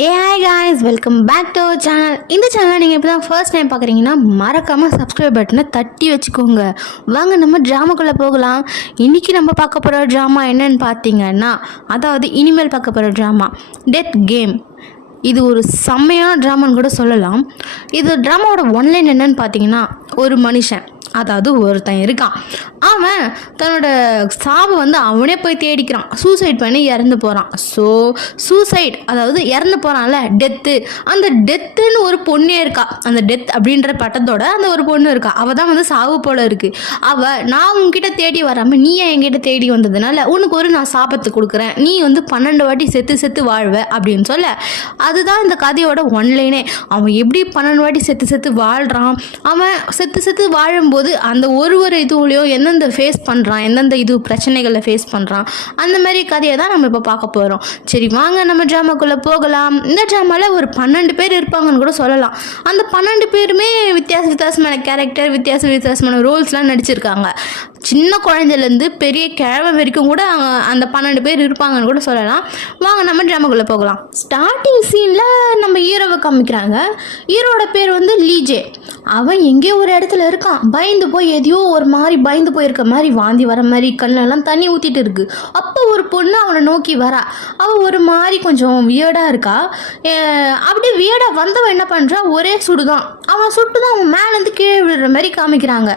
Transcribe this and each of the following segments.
Hi guys, welcome back to our channel. இந்த சேனலை நீங்கள் இப்போ தான் ஃபர்ஸ்ட் டைம் பார்க்குறீங்கன்னா மறக்காமல் சப்ஸ்கிரைப் பட்டனை தட்டி வச்சுக்கோங்க. வாங்க நம்ம ட்ராமாக்குள்ளே போகலாம். இன்றைக்கி நம்ம பார்க்க போகிற ட்ராமா என்னன்னு பார்த்தீங்கன்னா, அதாவது இனிமேல் பார்க்க போகிற ட்ராமா டெத் கேம். இது ஒரு செம்மையான ட்ராமான்னு கூட சொல்லலாம். இது ட்ராமாவோட ஒன்லைன் என்னன்னு பார்த்தீங்கன்னா, ஒரு மனுஷன், அதாவது ஒருத்தன் இருக்கான். அவன் தன்னோட சாவை அவனே போய் தேடிக்கிறான். சூசைட் பண்ணி இறந்து போகிறான். ஸோ சூசைட், அதாவது இறந்து போகிறான்ல, டெத்து. அந்த டெத்துன்னு ஒரு பொண்ணே இருக்கா. அந்த டெத் அப்படின்ற பட்டத்தோட அந்த ஒரு பொண்ணு இருக்கா. அவள் தான் சாவு போல இருக்குது. நான் உங்ககிட்ட தேடி வராமல் நீ என்கிட்ட தேடி வந்ததுனால உனக்கு நான் சாபத்து கொடுக்குறேன், நீ 12 வாட்டி செத்து செத்து வாழ்வ அப்படின்னு சொல்ல. அதுதான் இந்த கதையோட ஒன்லைனே. அவன் எப்படி 12 வாட்டி செத்து செத்து வாழ்கிறான். அவன் செத்து செத்து வாழும்போது அந்த ஒரு இதுலையும் எந்தெந்த ஃபேஸ் பண்ணுறான், எந்தெந்த பிரச்சனைகளை ஃபேஸ் பண்ணுறான், அந்த மாதிரி கதையை தான் நம்ம இப்போ பார்க்க போகிறோம். சரி வாங்க நம்ம ட்ராமாக்குள்ளே போகலாம். இந்த ட்ராமாவில் ஒரு 12 பேர் இருப்பாங்கன்னு கூட சொல்லலாம். அந்த 12 பேருமே வித்தியாசமான கேரக்டர், வித்தியாசமான ரோல்ஸ்லாம் நடிச்சிருக்காங்க. சின்ன குழந்தைலேருந்து பெரிய கிழமை வரைக்கும் கூட அந்த 12 பேர் இருப்பாங்கன்னு கூட சொல்லலாம். வாங்க நம்ம ட்ராமாக்குள்ளே போகலாம். ஸ்டார்டிங் சீனில் நம்ம ஹீரோவை காமிக்கிறாங்க. ஹீரோட பேர் லீஜே. அவன் எங்கேயோ ஒரு இடத்துல இருக்கான். பயந்து போய் எதையோ ஒரு மாதிரி பயந்து போயிருக்க மாதிரி, வாந்தி வர மாதிரி, கண்ணெல்லாம் தண்ணி ஊற்றிட்டு இருக்கு. அப்போ ஒரு பொண்ணு அவனை நோக்கி வரா. அவள் ஒரு மாதிரி கொஞ்சம் வியர்டாக இருக்கா. அப்படி வியர்டாக வந்தவன் என்ன பண்ணுறா, ஒரே சுடுதான். அவன் சுட்டு தான் அவன் மேலேருந்து கீழே விடுற மாதிரி காமிக்கிறாங்க.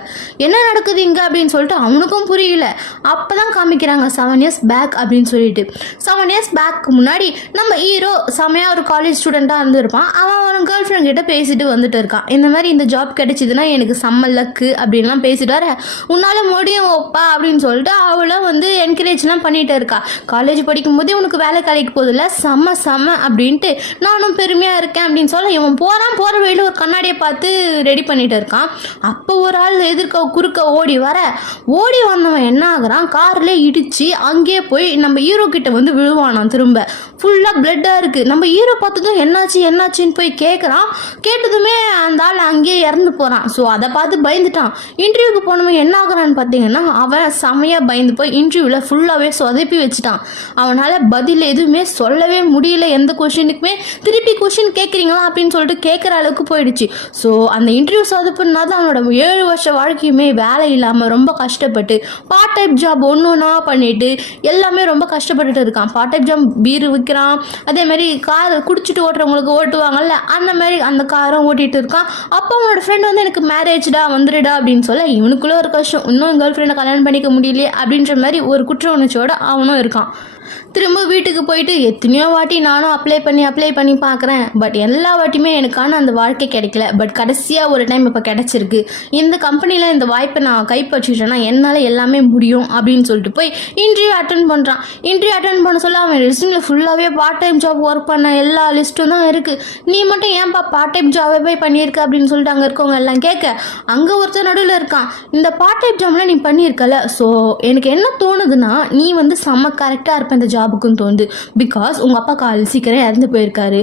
என்ன நடக்குது இங்கே அப்படின்னு சொல்லிட்டு அவனுக்கும் புரியல. அப்போ தான் காமிக்கிறாங்க 7 years பேக் அப்படின்னு சொல்லிட்டு. 7 years பேக்கு முன்னாடி நம்ம ஹீரோ செமையாக ஒரு காலேஜ் ஸ்டூடெண்ட்டாக இருந்திருப்பான். அவன் கேர்ள் ஃப்ரெண்ட் கிட்ட பேசிட்டு வந்துட்டு இருக்கான். இந்த மாதிரி இந்த ஜாப் கிடைச்சிதுன்னா எனக்கு செம்ம லக்கு அப்படின்லாம் பேசிட்டு வர, உன்னால் முடியும் ஓப்பா அப்படின்னு சொல்லிட்டு அவளை என்கரேஜ்லாம் பண்ணிட்டு இருக்கா. காலேஜ் படிக்கும் போதே உனக்கு வேலை கிடைக்க போதில்ல, செம்ம அப்படின்ட்டு நானும் பெருமையாக இருக்கேன் அப்படின்னு சொல்ல, இவன் போகிற வழியில் ஒரு கண்ணாடியை பார்த்து ரெடி பண்ணிட்டு இருக்கான். அப்போ ஒரு ஆள் குறுக்க ஓடி வந்தவன் என்ன ஆகுறான், கார்ல இடிச்சு அங்கேயே போய் நம்ம ஹீரோ கிட்ட விழுவானான். திரும்ப ஃபுல்லாக பிளட்டாக இருக்குது. நம்ம ஹீரோ பார்த்ததும் என்னாச்சுன்னு போய் கேட்குறான். கேட்டதுமே அந்த ஆள் அங்கேயே இறந்து போகிறான். ஸோ அதை பார்த்து பயந்துட்டான். இன்டர்வியூக்கு போனவன் என்ன ஆகுறான்னு பார்த்தீங்கன்னா, அவன் செமையாக பயந்து போய் இன்டர்வியூவில் ஃபுல்லாகவே சொதப்பி வச்சுட்டான். அவனால் பதில் எதுவுமே சொல்லவே முடியல. எந்த கொஷினுக்குமே திருப்பி கொஷின் கேட்குறீங்களா அப்படின்னு சொல்லிட்டு கேட்குற அளவுக்கு போயிடுச்சு. ஸோ அந்த இன்டர்வியூ சொதப்புனா தான் அவனோட 7 வருஷ வாழ்க்கையுமே வேலை இல்லாமல் ரொம்ப கஷ்டப்பட்டு பார்ட் டைம் ஜாப் ஒன்றா பண்ணிட்டு எல்லாமே ரொம்ப கஷ்டப்பட்டுட்டு இருக்கான். பார்ட் டைம் ஜாப் பீர் விற்கிறான். அதே மாதிரி கார் குடிச்சிட்டு ஓட்டுறவங்களுக்கு ஓட்டுவாங்கல்ல, அந்த மாதிரி அந்த காரும் ஓட்டிகிட்டு இருக்கான். அப்போ அவனோட ஃப்ரெண்ட் எனக்கு மேரேஜ்டா வந்துடுடா அப்படின்னு சொல்ல, இவனுக்குள்ளே ஒரு கஷ்டம், இன்னும் கேர்ள் ஃப்ரெண்டை கல்யாணம் பண்ணிக்க முடியலையே அப்படின்ற மாதிரி ஒரு குற்ற உணர்ச்சியோட அவனும் இருக்கான். திரும்ப வீட்டுக்கு போயிட்டு எத்தனையோ வாட்டி நானும் அப்ளை பண்ணி பார்க்குறேன். பட் எல்லா வாட்டியுமே எனக்கான அந்த வாழ்க்கை கிடைக்கல. பட் கடைசியாக ஒரு டைம் இப்போ கிடச்சிருக்கு. இந்த கம்பெனியில் இந்த வாய்ப்பை நான் கைப்பற்றிட்டேன்னா என்னால் எல்லாமே முடியும் அப்படின்னு சொல்லிட்டு போய் இன்டர்வியூ அட்டன் பண்ணுறான். இன்டர்வியூ அட்டன் பண்ண சொல்ல அவன் ரெஸ்யூமில் ஃபுல்லாகவே பார்ட் டைம் ஜாப் ஒர்க் பண்ண எல்லா லிஸ்ட்டும் தான் இருக்குது. நீ மட்டும் ஏன்பா பார்ட் டைம் ஜாபே போய் பண்ணியிருக்க அப்படின்னு சொல்லிட்டு அங்கே இருக்கவங்க எல்லாம் கேட்க, அங்கே ஒருத்தர் நடுவில் இருக்கான். இந்த பார்ட் டைம் ஜாப்லாம் நீ பண்ணியிருக்கல. ஸோ எனக்கு என்ன தோணுதுன்னா, நீ செம்ம கரெக்டாக இருப்ப இந்த ஜாபுக்குன்னு தோணுது. பிகாஸ் உங்கள் அப்பா கால் சீக்கிரம் இறந்து போயிருக்காரு.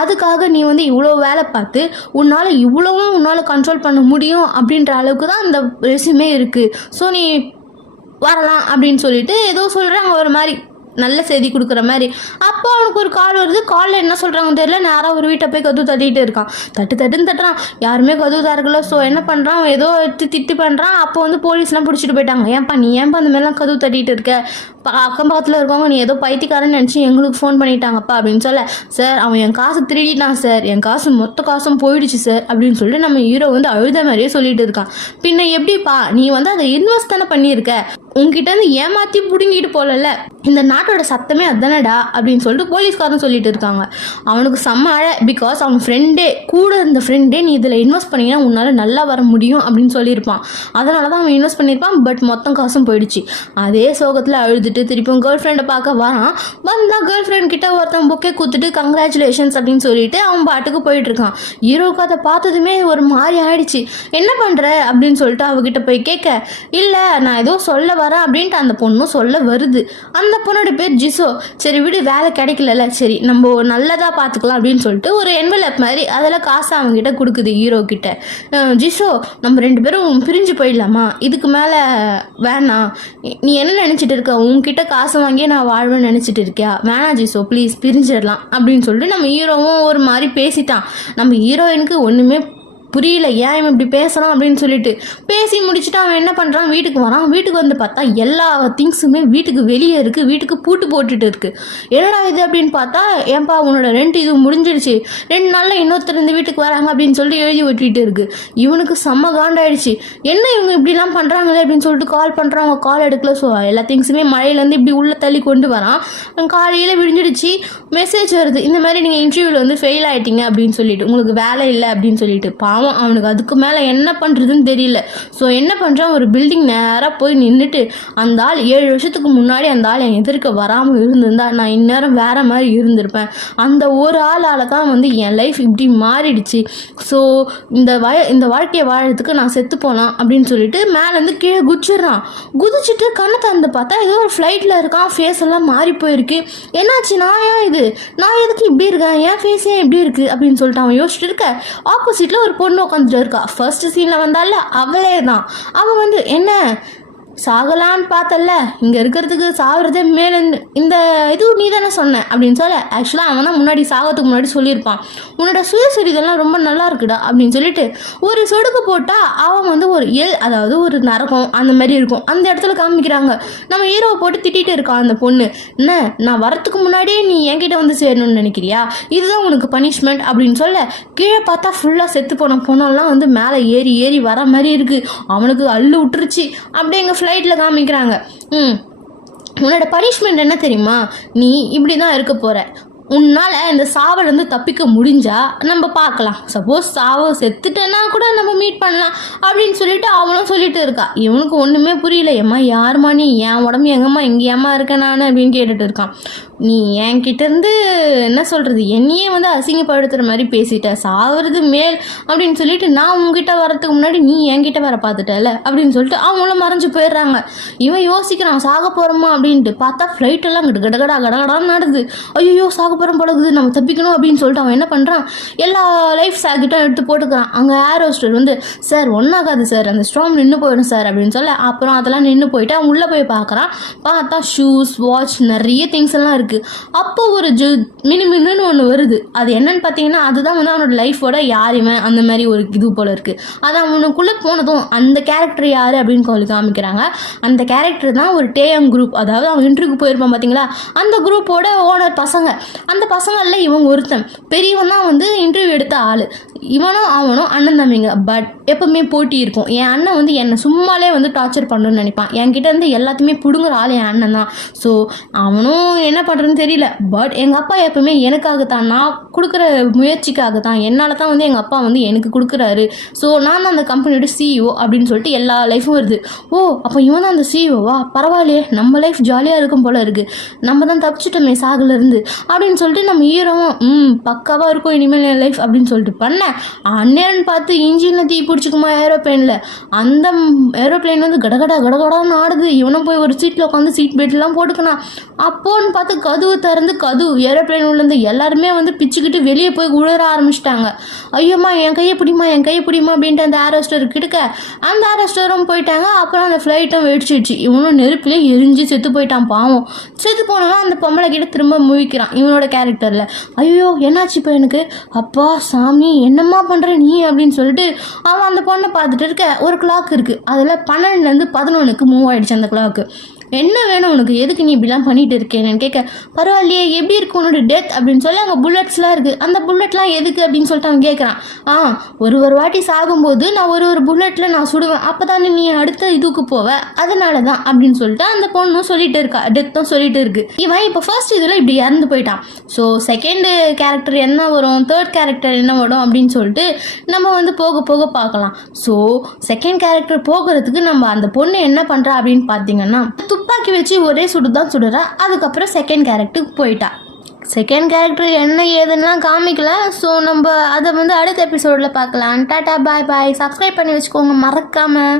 அதுக்காக நீ இவ்வளோ வேலை பார்த்து உன்னால் கண்ட்ரோல் பண்ண முடியும் அப்படின்ற அளவுக்கு தான் அந்த ரெஸ்யூமே இருக்குது. ஸோ நீ வரலாம் அப்படின்னு சொல்லிட்டு ஏதோ சொல்கிறாங்க, ஒரு மாதிரி நல்ல செய்தி கொடுக்குற மாதிரி. அப்போ அவனுக்கு ஒரு கால் வருது. காலில் என்ன சொல்கிறாங்கன்னு தெரியல. நேராக ஒரு வீட்டை போய் கதவு தட்டிகிட்டு இருக்கான். தட்டுன்னு தட்டுறான். யாருமே கதவு தரக்கல. ஸோ என்ன பண்ணுறான், ஏதோ திட்டு பண்ணுறான். அப்போ போலீஸ்லாம் பிடிச்சிட்டு போயிட்டாங்க. நீ ஏன்பா அந்த மாதிரிலாம் கதவு தட்டிகிட்டு இருக்க, அக்கம் பக்கத்தில் இருக்கவங்க நீ ஏதோ பைத்தியக்காரன்னு நினச்சி எங்களுக்கு ஃபோன் பண்ணிட்டாங்கப்பா அப்படின்னு சொல்ல, சார் அவன் என் காசு திருடிட்டான் சார், என் காசு மொத்த காசும் போயிடுச்சு சார் அப்படின்னு சொல்லிட்டு நம்ம ஹீரோ அழுத மாதிரியே சொல்லிட்டு இருக்கான். பின்ன எப்படிப்பா, நீ அதை இன்வெஸ்ட் தானே பண்ணியிருக்க, உங்ககிட்ட ஏமாற்றி பிடுங்கிட்டு போகல, இந்த நாட்டோட சத்தமே அதுதானடா அப்படின்னு சொல்லிட்டு போலீஸ்காரன் சொல்லிட்டு இருக்காங்க. அவனுக்கு செம்ம அழ. பிகாஸ் அவன் ஃப்ரெண்டே கூட இருந்த ஃப்ரெண்டே நீ இதில் இன்வெஸ்ட் பண்ணிங்கன்னா உன்னால் நல்லா வர முடியும் அப்படின்னு சொல்லியிருப்பான். அதனால தான் அவன் இன்வெஸ்ட் பண்ணியிருப்பான். பட் மொத்தம் காசும் போயிடுச்சு. அதே சோகத்தில் அழுதுட்டு திருப்பியும் கேர்ள் ஃப்ரெண்டை பார்க்க வரான். வந்தால் கேர்ள் ஃப்ரெண்ட் கிட்ட ஒருத்தன் புக்கே கொடுத்துட்டு கங்க்ராச்சுலேஷன்ஸ் அப்படின்னு சொல்லிட்டு அவன் பாட்டுக்கு போயிட்டு இருக்கான். ஹீரோக்கு அதை பார்த்ததுமே ஒரு மாதிரி ஆயிடுச்சு. என்ன பண்ணுற அப்படின்னு சொல்லிட்டு அவகிட்ட போய் கேட்க, இல்லை நான் ஏதோ சொல்ல வரேன் அப்படின்ட்டு அந்த பொண்ணும் சொல்ல வருது. அந்த பொண்ணோட பேர் ஜிசோ. சரி விடு, வேலை கிடைக்கல, சரி நம்ம நல்லதாக பார்த்துக்கலாம் அப்படின்னு சொல்லிட்டு ஒரு என்வெலப் மாதிரி அதில் காசை அவங்ககிட்ட கொடுக்குது ஹீரோ கிட்ட. ஜிசோ நம்ம 2 பேரும் பிரிஞ்சு போயிடலாமா, இதுக்கு மேலே வேணாம், நீ என்ன நினச்சிட்டு இருக்க, உன் உங்ககிட்ட காசு வாங்கி நான் வாழ்வேன்னு நினச்சிட்டு இருக்கியா, வேணாம் ஜிசோ ப்ளீஸ் பிரிஞ்சிடலாம் அப்படின்னு சொல்லிட்டு நம்ம ஹீரோவும் ஒரு மாதிரி பேசிட்டான். நம்ம ஹீரோயினுக்கு ஒன்றுமே புரியல, ஏன் இவன் இப்படி பேசுகிறான் அப்படின்னு சொல்லிட்டு பேசி முடிச்சுட்டு அவன் என்ன பண்ணுறான், வீட்டுக்கு வரான். வீட்டுக்கு வந்து பார்த்தா எல்லா திங்ஸுமே வீட்டுக்கு வெளியே இருக்குது, வீட்டுக்கு பூட்டு போட்டுட்டு இருக்குது. என்னடா இது அப்படின்னு பார்த்தா, ஏன்பா உன்னோட ரெண்ட் இது முடிஞ்சிடுச்சு, 2 நாளில் இன்னொருத்தர் இந்த வீட்டுக்கு வராங்க அப்படின்னு சொல்லிட்டு எழுதி ஒட்டிகிட்டு இருக்குது. இவனுக்கு செம்ம காண்டாயிடுச்சு, என்ன இவங்க இப்படிலாம் பண்ணுறாங்களே அப்படின்னு சொல்லிட்டு கால் பண்ணுறான். அவங்க கால் எடுக்கல. ஸோ எல்லா திங்ஸுமே மழையிலேருந்து இப்படி உள்ளே தள்ளி கொண்டு வரான். காலையில் விடிஞ்சிடுச்சு, மெசேஜ் வருது, இந்த மாதிரி நீங்கள் இன்டர்வியூவில் வந்து ஃபெயில் ஆகிட்டீங்க அப்படின்னு சொல்லிட்டு, உங்களுக்கு வேலை இல்லை அப்படின்னு சொல்லிட்டு. பாவம் அவனுக்கு அதுக்கு மேலே என்ன பண்ணுறதுன்னு தெரியல. ஸோ என்ன பண்ணுறான், ஒரு பில்டிங் நேராக போய் நின்றுட்டு, அந்த ஆள் 7 வருஷத்துக்கு முன்னாடி அந்த ஆள் என் எதிர்க்க வராமல் இருந்திருந்தா நான் இந்நேரம் வேற மாதிரி இருந்திருப்பேன். அந்த ஒரு ஆளால் தான் வந்து என் லைஃப் இப்படி மாறிடுச்சு. ஸோ இந்த வாழ்க்கையை வாழறதுக்கு நான் செத்து போகலாம் அப்படின்னு சொல்லிட்டு மேலேருந்து கீழே குதிச்சிடுறான். குதிச்சுட்டு கண்ணை திறந்து பார்த்தா ஏதோ ஒரு ஃப்ளைட்டில் இருக்கான். ஃபேஸ் எல்லாம் மாறி போயிருக்கு. என்னாச்சு, நான் எதுக்கு இப்படி இருக்கேன், என் ஃபேஸ் ஏன் இப்படி இருக்குது அப்படின்னு சொல்லிட்டு அவன் யோசிச்சுட்டு இருக்க. ஆப்போசிட்டில் ஒரு பொண்ணு உட்காந்துட்டு இருக்கா. ஃபர்ஸ்ட் சீனில் வந்தால அவளே தான். அவன் வந்து என்ன சாகலான்னு பார்த்தல, இங்கே இருக்கிறதுக்கு சாகிறதே மேலே, இந்த இது நீ தானே சொன்ன அப்படின்னு சொல்ல. ஆக்சுவலாக அவன் தான் முன்னாடி சாகிறதுக்கு முன்னாடி சொல்லியிருப்பான், உன்னோட சுயசரிதெல்லாம் ரொம்ப நல்லா இருக்குடா அப்படின்னு சொல்லிட்டு ஒரு சொடுக்கு போட்டால் அவன் வந்து ஒரு அதாவது ஒரு நரகம் அந்த மாதிரி இருக்கும். அந்த இடத்துல காமிக்கிறாங்க. நம்ம ஹீரோவை போட்டு திட்டிகிட்டு இருக்கான் அந்த பொண்ணு. என்ன, நான் வரத்துக்கு முன்னாடியே நீ என்கிட்ட வந்து சேரணும்னு நினைக்கிறியா, இதுதான் உனக்கு பனிஷ்மெண்ட் அப்படின்னு சொல்ல. கீழே பார்த்தா ஃபுல்லாக செத்து போன பொண்ணெல்லாம் வந்து மேலே ஏறி வர மாதிரி இருக்குது. அவனுக்கு அள்ளு விட்டுருச்சு. அப்படியே எங்கள் ஃப்ளைட்டில் காமிக்கிறாங்க. உன்னோட பனிஷ்மெண்ட் என்ன தெரியுமா, நீ இப்படி தான் இருக்க போகிற, உன்னால் இந்த சாவிலேருந்து தப்பிக்க முடிஞ்சா நம்ம பார்க்கலாம், சப்போஸ் செத்துட்டேன்னா கூட நம்ம மீட் பண்ணலாம் அப்படின்னு சொல்லிட்டு அவனும் சொல்லிட்டு இருக்கா. இவனுக்கு ஒன்றுமே புரியல. ஏம்மா யாருமா நீ, என் உடம்பு எங்கம்மா எங்கேயாம்மா இருக்கேன் நான் அப்படின்னு கேட்டுட்டு இருக்கான். நீ என்கிட்டேருந்து என்ன சொல்கிறது, என்னையே வந்து அசிங்கப்படுத்துகிற மாதிரி பேசிட்ட, சாகிறது மேல் அப்படின்னு சொல்லிட்டு நான் உங்ககிட்ட வரத்துக்கு முன்னாடி நீ என்கிட்ட வர பார்த்துட்டல அப்படின்னு சொல்லிட்டு அவங்களும் மறைஞ்சு போயிடுறாங்க. இவன் யோசிக்கிறான், சாக போகிறோமா அப்படின்ட்டு. பார்த்தா ஃப்ளைட்டெல்லாம் கடகடான்னு நடக்குது. ஐயோ சாக போகிறோம் பழகுது, நம்ம தப்பிக்கணும் அப்படின்னு சொல்லிட்டு அவன் என்ன பண்ணுறான், எல்லா லைஃப் சாக்கிட்டும் எடுத்து போட்டுக்கிறான். அங்கே ஏர் ஹோஸ்டர் வந்து, சார் ஒன்றாகாது சார், அந்த ஸ்ட்ராங் நின்று போயிடும் சார் அப்படின்னு சொல்ல. அப்புறம் அதெல்லாம் நின்று போயிட்டு அவன் உள்ளே போய் பார்க்குறான். பார்த்தா ஷூஸ், வாட்ச், நிறைய திங்ஸ் எல்லாம் இருக்குது. அப்போ ஒரு மினுமினுன்னு ஒன்று வருது. அது என்னன்னு பார்த்தீங்கன்னா, அதுதான் வந்து அவனோட லைஃபோட யாருமே அந்த மாதிரி ஒரு இது போல இருக்குது. அது அவனுக்குள்ளே போனதும் அந்த கேரக்டர் யார் அப்படின்னு சொல்லி காமிக்கிறாங்க. அந்த கேரக்டர் தான் ஒரு டேயங் குரூப், அதாவது அவன் இன்டர்வியூக்கு போயிருப்பான் பார்த்தீங்களா, அந்த குரூப்போட ஓனர் பசங்க. அந்த பசங்களில் இவன் ஒருத்தன் பெரியவன் தான் வந்து இன்டர்வியூ எடுத்த ஆள். இவனும் அவனும் அண்ணன் தம்பிங்க. பட் எப்பவுமே போட்டி இருக்கும். என் அண்ணன் வந்து என்னை சும்மாலே வந்து டார்ச்சர் பண்ணணும்னு நினைப்பான். என்கிட்ட இருந்து எல்லாத்தையுமே பிடுங்குற ஆள் என் அண்ணன் தான். ஸோ அவனும் என்ன பண்ணுறதுன்னு தெரியல. பட் எங்கள் அப்பா எப்பவுமே எனக்காகத்தான், நான் கொடுக்குற முயற்சிக்காக தான், என்னால் தான் வந்து எங்கள் அப்பா வந்து எனக்கு கொடுக்குறாரு. ஸோ நான் தான் அந்த கம்பெனியோட சிஇஓ அப்படின்னு சொல்லிட்டு எல்லா லைஃப்பும் வருது. ஓ அப்போ இவன் தான் அந்த சிஇஓவா, பரவாயில்லையே, நம்ம லைஃப் ஜாலியாக இருக்கும் போல இருக்குது, நம்ம தான் தப்பிச்சிட்டோமே சாகுலேருந்து அப்படின்னு சொல்லிட்டு நம்ம ஹீரோவும் பக்காவாக இருக்கும் இனிமேல் என் லைஃப் அப்படின்னு சொல்லிட்டு பண்ண. அந்நேரம்னு பார்த்து இன்ஜினில் தீ பிடிச்சிக்குமா ஏரோப்ளேனில். அந்த ஏரோப்ளேன் வந்து கடகடான்னு ஆடுது. இவனும் போய் ஒரு சீட்டில் உட்காந்து சீட் பெல்ட்லாம் போட்டுக்கணும். அப்போன்னு பார்த்து கதவு திறந்து ஏரோப்ளேன் உள்ளேருந்து எல்லாருமே வந்து பிச்சுக்கிட்டு வெளியே போய் உழற ஆரம்பிச்சிட்டாங்க. ஐயோம்மா என் கையை பிடிமா அப்படின்ட்டு அந்த ஏர் ஹோஸ்டர் கிட்டக்க அந்த ஏர் ஹோஸ்டரும் போயிட்டாங்க. அப்புறம் அந்த ஃப்ளைட்டும் வெடிச்சிடுச்சு. இவனும் நெருப்பிலே எரிஞ்சு செத்து போயிட்டான். பாவம் செத்து போனவன் அந்த பொம்பளை கிட்ட திரும்ப முழிக்கிறான் இவனோட கேரக்டரில். ஐயோ என்னாச்சு இப்போ எனக்கு, அப்பா சாமி என்னம்மா பண்ணுற நீ அப்படின்னு சொல்லிட்டு அவன் அந்த பொண்ணை பார்த்துட்டு இருக்க. ஒரு கிளாக் இருக்குது, அதில் 12லேருந்து 11க்கு மூவ் ஆகிடுச்சு அந்த கிளாக்கு. என்ன வேணும் உனக்கு, எதுக்கு நீ இப்படிலாம் பண்ணிட்டு இருக்கேன்னு கேட்க, பரவாயில்லையே எப்படி இருக்கு உன்னோட டெத் அப்படின்னு சொல்லி அங்கே புல்லட்ஸ்லாம் இருக்குது. அந்த புல்லட்லாம் எதுக்கு அப்படின்னு சொல்லிட்டு அவன் கேட்குறான். ஒரு வாட்டி சாகும்போது நான் ஒரு புல்லட்டில் நான் சுடுவேன், அப்போ தானே நீ அடுத்த இதுக்கு போவ, அதனால தான் அப்படின்னு சொல்லிட்டு அந்த பொண்ணும் சொல்லிட்டு இருக்கா, டெத்தும் சொல்லிட்டு இருக்கு. இவன் இப்போ ஃபர்ஸ்ட் இதில் இப்படி இறந்து போயிட்டான். ஸோ செகண்ட் கேரக்டர் என்ன வரும், தேர்ட் கேரக்டர் என்ன வரும் அப்படின்னு சொல்லிட்டு நம்ம வந்து போக போக பார்க்கலாம். ஸோ செகண்ட் கேரக்டர் போகிறதுக்கு நம்ம அந்த பொண்ணு என்ன பண்ணுறா அப்படின்னு பார்த்தீங்கன்னா, துப்பாக்கி வச்சு ஒரே சுடுதான் சுடுறா. அதுக்கப்புறம் செகண்ட் கேரக்டருக்கு போயிட்டா. செகண்ட் கேரக்டர் என்ன ஏதுன்னெலாம் காமிக்கல. ஸோ நம்ம அதை வந்து அடுத்த எபிசோடில் பார்க்கலாம். டாட்டா பாய் பாய். சப்ஸ்கிரைப் பண்ணி வச்சுக்கோங்க மறக்காமல்.